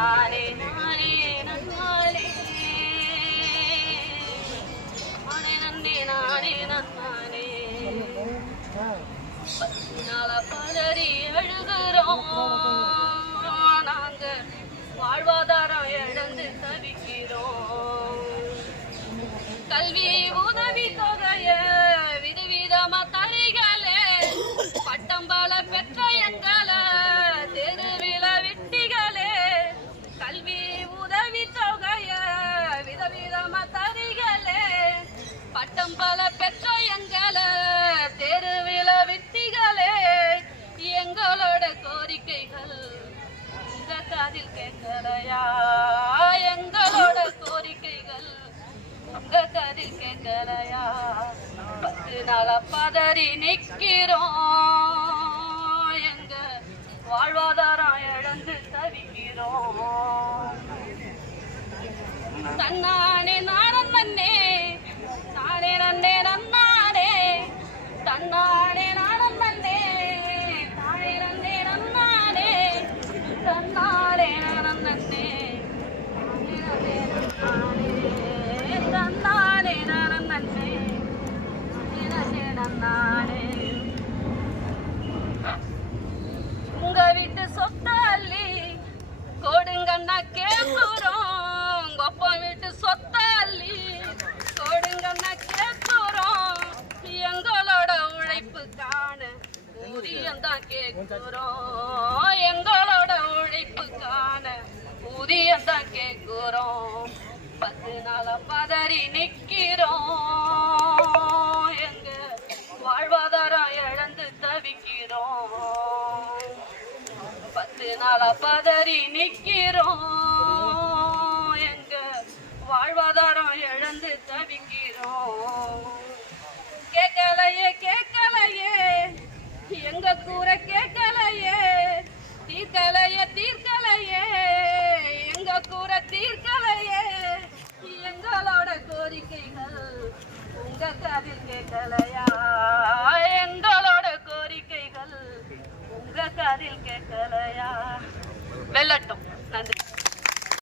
நன்னானே நானே நன்னானே நானே நன்னே நானே நன்னானே நாள பதறி எழுகிறோம் நாங்க வாழ்வாதாரம் இழந்து தவிக்கிறோம் கல்வி உதவி தொகைய விதவிதமா தளிகளே பட்டம்பல பெற்ற எங்களை தெருவில விட்டிகளே கல்வி உதவி தொகைய விதவிதமா தளிகளே பட்டம்பல பெற்ற எங்களை தெருவில விட்டிகளே எங்களோட கோரிக்கைகள் உங்க காதில் கேட்கலையா எங்களோட கோரிக்கைகள் உங்க காதில் கேட்கலையா 10 நாளா பதறி நிக்கிறோம் எங்க வாழ்வாதாரம் இழந்து தவிக்கிறோம் தன்னானே நானும் நன்னே நானே நன்னே நன்னானே தன்னானே நானும் நன்னே தானே நன்னே நன்னானே தன்னானே நானும் நன்னே தன்னானே நானும் நன்னே நன்னே நன்னானே உங்க வீட்டு சொத்தை அள்ளி கொடுங்கண்ணா கேட்குறோம் கொப்ப வீட்டு சொத்தை அள்ளி கொடுங்கண்ணா கேட்குறோம் எங்களோட உழைப்புக்கான ஊதியம் தான் கேட்குறோம் எங்களோட உழைப்புக்கான ஊதியம் தான் கேட்குறோம் 10 நாளா பதறி நிக்கிறோம் எங்க வாழ்வாதாரம் இழந்து தவிக்கிறோம் 10 நாளா பதறி நிக்கிறோம் எங்க வாழ்வாதாரம் இழந்து தவிக்கிறோம் கேட்கலையே கேட்கலையே எங்க கூரை கேட்கலையே தீர்க்கலையே தீர்க்கலையே எங்க கூரை தீர்க்கலையே எங்களோட கோரிக்கைகள் உங்க காதில் கேட்கலையா எங்களோட கோரிக்கைகள் உங்க காதில் கேட்கலையா வெல்லட்டும் நன்றி